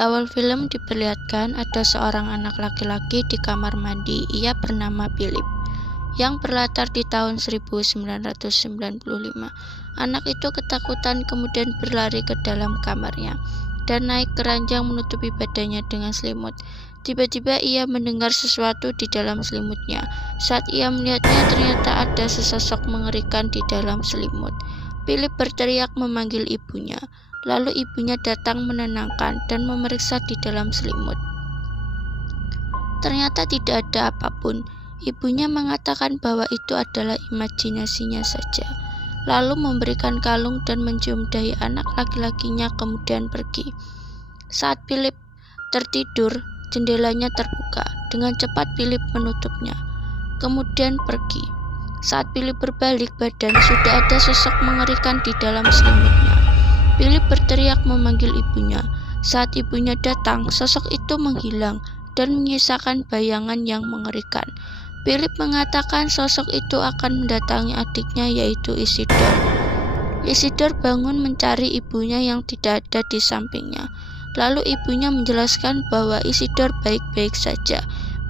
awal film diperlihatkan ada seorang anak laki-laki di kamar mandi. Ia bernama Philip, yang berlatar di tahun 1995. Anak itu ketakutan kemudian berlari ke dalam kamarnya dan naik ke ranjang menutupi badannya dengan selimut. Tiba-tiba ia mendengar sesuatu di dalam selimutnya. Saat ia melihatnya, ternyata ada sesosok mengerikan di dalam selimut. Philip berteriak memanggil ibunya. Lalu ibunya datang menenangkan dan memeriksa di dalam selimut. Ternyata tidak ada apapun. Ibunya mengatakan bahwa itu adalah imajinasinya saja, lalu memberikan kalung dan mencium dahi anak laki-lakinya kemudian pergi. Saat Philip tertidur, jendelanya terbuka. Dengan cepat Philip menutupnya, kemudian pergi. Saat Philip berbalik badan, sudah ada sosok mengerikan di dalam selimutnya. Philip berteriak memanggil ibunya. Saat ibunya datang, sosok itu menghilang dan menyisakan bayangan yang mengerikan. Philip mengatakan sosok itu akan mendatangi adiknya, yaitu Isidore. Isidore bangun mencari ibunya yang tidak ada di sampingnya. Lalu ibunya menjelaskan bahwa Isidore baik-baik saja.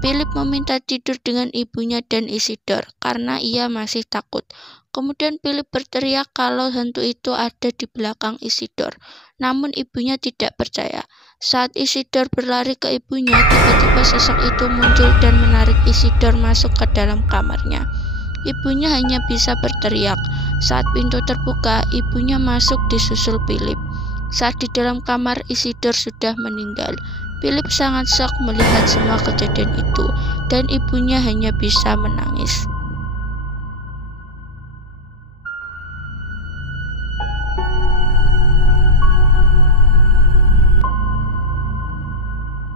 Philip meminta tidur dengan ibunya dan Isidore karena ia masih takut. Kemudian Philip berteriak kalau hantu itu ada di belakang Isidore. Namun ibunya tidak percaya. Saat Isidore berlari ke ibunya, tiba-tiba sosok itu muncul dan menarik Isidore masuk ke dalam kamarnya. Ibunya hanya bisa berteriak. Saat pintu terbuka, ibunya masuk disusul Philip. Saat di dalam kamar, Isidore sudah meninggal. Philip sangat shock melihat semua kejadian itu, dan ibunya hanya bisa menangis.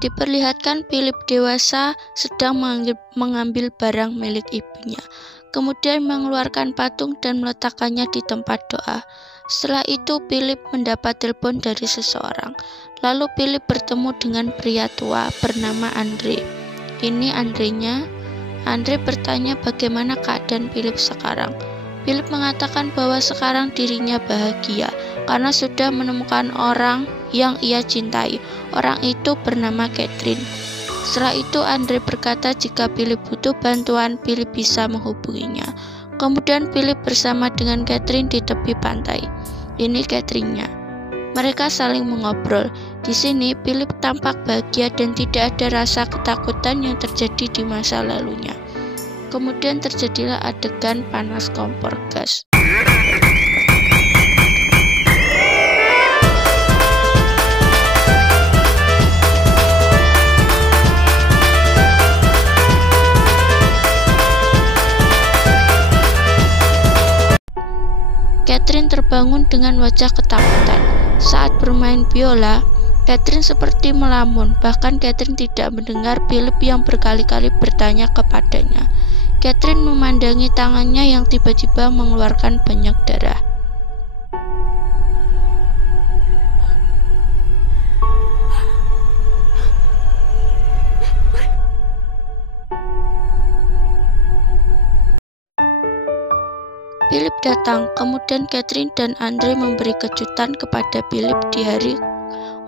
Diperlihatkan Philip dewasa sedang mengambil barang milik ibunya, kemudian mengeluarkan patung dan meletakkannya di tempat doa. Setelah itu Philip mendapat telepon dari seseorang. Lalu Philip bertemu dengan pria tua bernama Andre. Ini Andrenya. Andre bertanya bagaimana keadaan Philip sekarang. Philip mengatakan bahwa sekarang dirinya bahagia karena sudah menemukan orang yang ia cintai. Orang itu bernama Catherine. Setelah itu Andre berkata jika Philip butuh bantuan, Philip bisa menghubunginya. Kemudian Philip bersama dengan Catherine di tepi pantai. Ini Catherine-nya. Mereka saling mengobrol. Di sini Philip tampak bahagia dan tidak ada rasa ketakutan yang terjadi di masa lalunya. Kemudian terjadilah adegan panas kompor gas. Catherine terbangun dengan wajah ketakutan. Saat bermain biola, Catherine seperti melamun. Bahkan Catherine tidak mendengar Philip yang berkali-kali bertanya kepadanya. Catherine memandangi tangannya yang tiba-tiba mengeluarkan banyak darah. Philip datang, kemudian Catherine dan Andre memberi kejutan kepada Philip di hari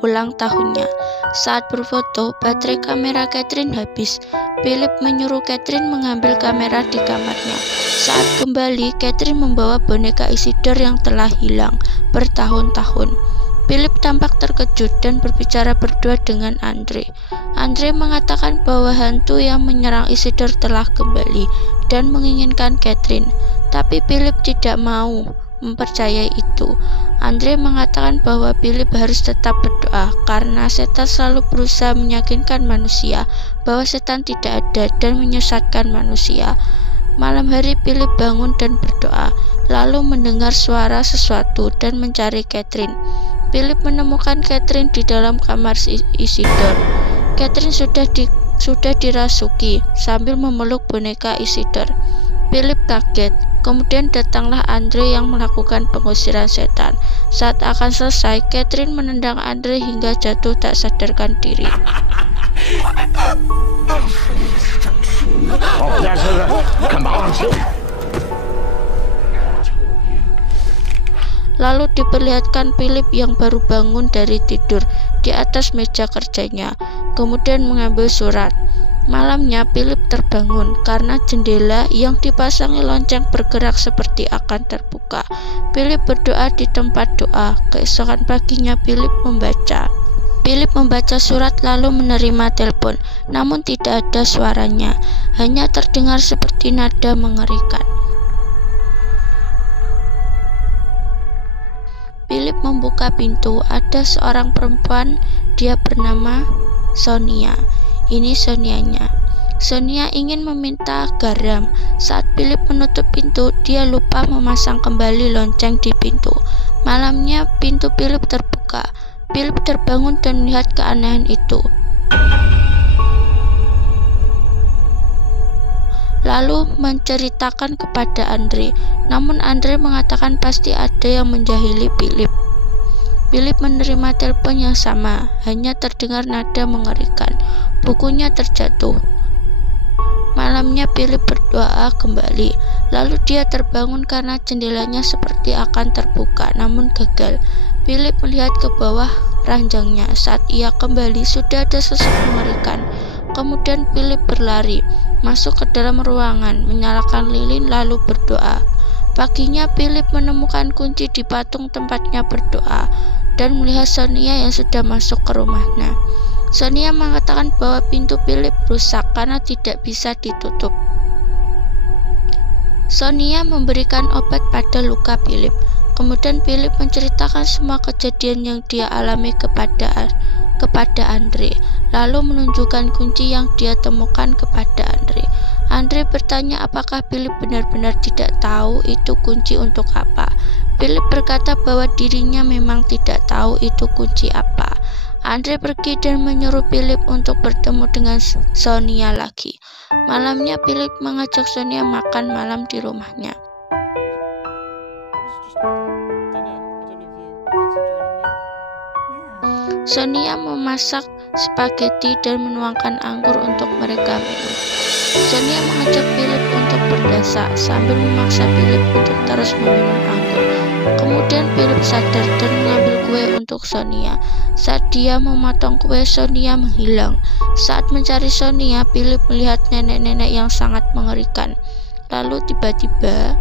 ulang tahunnya. Saat berfoto, baterai kamera Catherine habis. Philip menyuruh Catherine mengambil kamera di kamarnya. Saat kembali, Catherine membawa boneka Isidore yang telah hilang bertahun-tahun. Philip tampak terkejut dan berbicara berdua dengan Andre. Andre mengatakan bahwa hantu yang menyerang Isidore telah kembali dan menginginkan Catherine. Tapi Philip tidak mau mempercayai itu. Andre mengatakan bahwa Philip harus tetap berdoa karena setan selalu berusaha meyakinkan manusia bahwa setan tidak ada dan menyesatkan manusia. Malam hari Philip bangun dan berdoa, lalu mendengar suara sesuatu dan mencari Catherine. Philip menemukan Catherine di dalam kamar Isidore. Catherine sudah dirasuki sambil memeluk boneka Isidore. Philip kaget. Kemudian datanglah Andre yang melakukan pengusiran setan. Saat akan selesai, Catherine menendang Andre hingga jatuh tak sadarkan diri. Lalu diperlihatkan Philip yang baru bangun dari tidur di atas meja kerjanya, kemudian mengambil surat. Malamnya Philip terbangun karena jendela yang dipasangi lonceng bergerak seperti akan terbuka. Philip berdoa di tempat doa. Keesokan paginya Philip membaca surat lalu menerima telepon, namun tidak ada suaranya, hanya terdengar seperti nada mengerikan. Philip membuka pintu. Ada seorang perempuan, dia bernama Sonia. Ini Sonianya. Sonia ingin meminta garam. Saat Philip menutup pintu, dia lupa memasang kembali lonceng di pintu. Malamnya pintu Philip terbuka. Philip terbangun dan melihat keanehan itu. Lalu menceritakan kepada Andre, namun Andre mengatakan pasti ada yang menjahili Philip. Philip menerima telepon yang sama, hanya terdengar nada mengerikan. Bukunya terjatuh. Malamnya Philip berdoa kembali, lalu dia terbangun karena jendelanya seperti akan terbuka, namun gagal. Philip melihat ke bawah ranjangnya. Saat ia kembali, sudah ada sosok mengerikan. Kemudian Philip berlari, masuk ke dalam ruangan, menyalakan lilin lalu berdoa. Paginya Philip menemukan kunci di patung tempatnya berdoa dan melihat Sonia yang sudah masuk ke rumahnya. Sonia mengatakan bahwa pintu Philip rusak karena tidak bisa ditutup. Sonia memberikan obat pada luka Philip. Kemudian Philip menceritakan semua kejadian yang dia alami kepada Andre, lalu menunjukkan kunci yang dia temukan kepada Andre. Andre bertanya apakah Philip benar-benar tidak tahu itu kunci untuk apa. Philip berkata bahwa dirinya memang tidak tahu itu kunci apa. Andre pergi dan menyuruh Philip untuk bertemu dengan Sonia lagi. Malamnya Philip mengajak Sonia makan malam di rumahnya. Sonia memasak spaghetti dan menuangkan anggur untuk mereka minum. Sonia mengajak Philip untuk berdasar sambil memaksa Philip untuk terus meminum anggur. Kemudian Philip sadar dan mengambil kue untuk Sonia. Saat dia memotong kue, Sonia menghilang. Saat mencari Sonia, Philip melihat nenek-nenek yang sangat mengerikan. Lalu tiba-tiba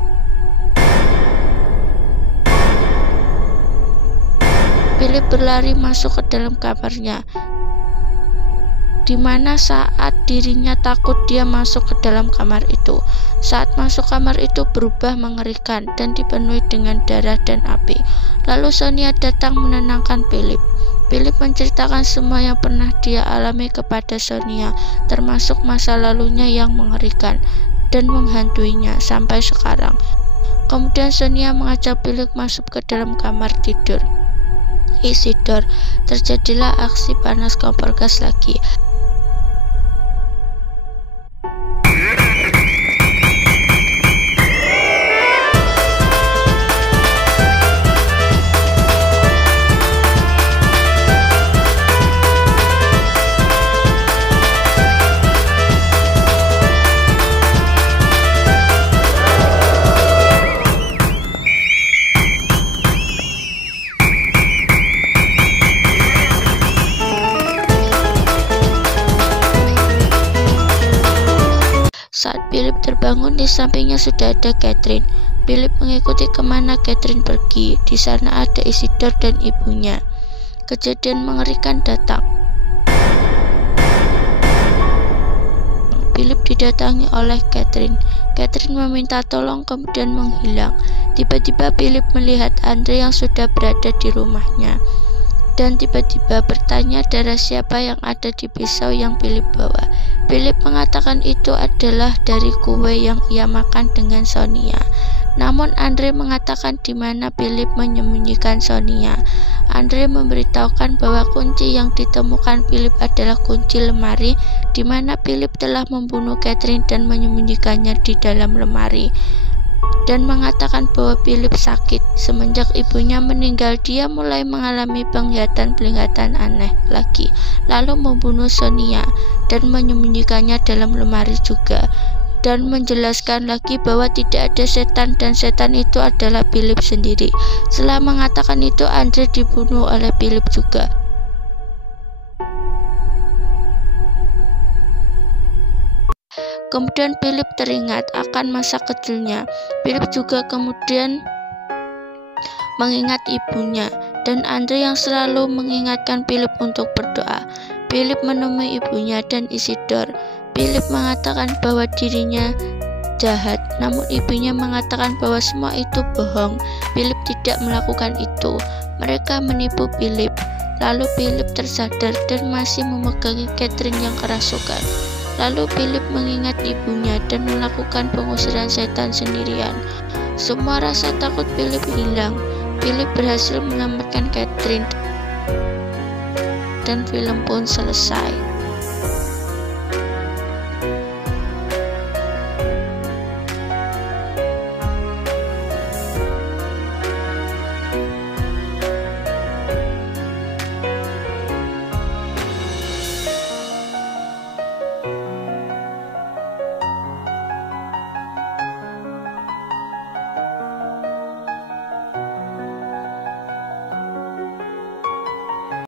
Philip berlari masuk ke dalam kamarnya, di mana saat dirinya takut dia masuk ke dalam kamar itu. Saat masuk kamar itu berubah mengerikan dan dipenuhi dengan darah dan api. Lalu Sonia datang menenangkan Philip. Philip menceritakan semua yang pernah dia alami kepada Sonia, termasuk masa lalunya yang mengerikan dan menghantuinya sampai sekarang. Kemudian Sonia mengajak Philip masuk ke dalam kamar tidur Isidor. Terjadilah aksi panas kompor gas lagi. Saat Philip terbangun, di sampingnya sudah ada Catherine. Philip mengikuti kemana Catherine pergi. Di sana ada Isidor dan ibunya. Kejadian mengerikan datang. Philip didatangi oleh Catherine. Catherine meminta tolong kemudian menghilang. Tiba-tiba Philip melihat Andre yang sudah berada di rumahnya. Dan tiba-tiba bertanya darah siapa yang ada di pisau yang Philip bawa. Philip mengatakan itu adalah dari kue yang ia makan dengan Sonia. Namun Andre mengatakan di mana Philip menyembunyikan Sonia. Andre memberitahukan bahwa kunci yang ditemukan Philip adalah kunci lemari di mana Philip telah membunuh Catherine dan menyembunyikannya di dalam lemari. Dan mengatakan bahwa Philip sakit. Semenjak ibunya meninggal, dia mulai mengalami penglihatan-penglihatan aneh lagi, lalu membunuh Sonia dan menyembunyikannya dalam lemari juga. dan menjelaskan lagi bahwa tidak ada setan dan setan itu adalah Philip sendiri. Setelah mengatakan itu, Andre dibunuh oleh Philip juga. Kemudian Philip teringat akan masa kecilnya. Philip juga kemudian mengingat ibunya, dan Andre yang selalu mengingatkan Philip untuk berdoa. Philip menemui ibunya dan Isidore. Philip mengatakan bahwa dirinya jahat, namun ibunya mengatakan bahwa semua itu bohong. Philip tidak melakukan itu. Mereka menipu Philip. Lalu Philip tersadar dan masih memegangi Catherine yang kerasukan. Lalu Philip mengingat ibunya dan melakukan pengusiran setan sendirian. Semua rasa takut Philip hilang. Philip berhasil menyelamatkan Catherine dan film pun selesai.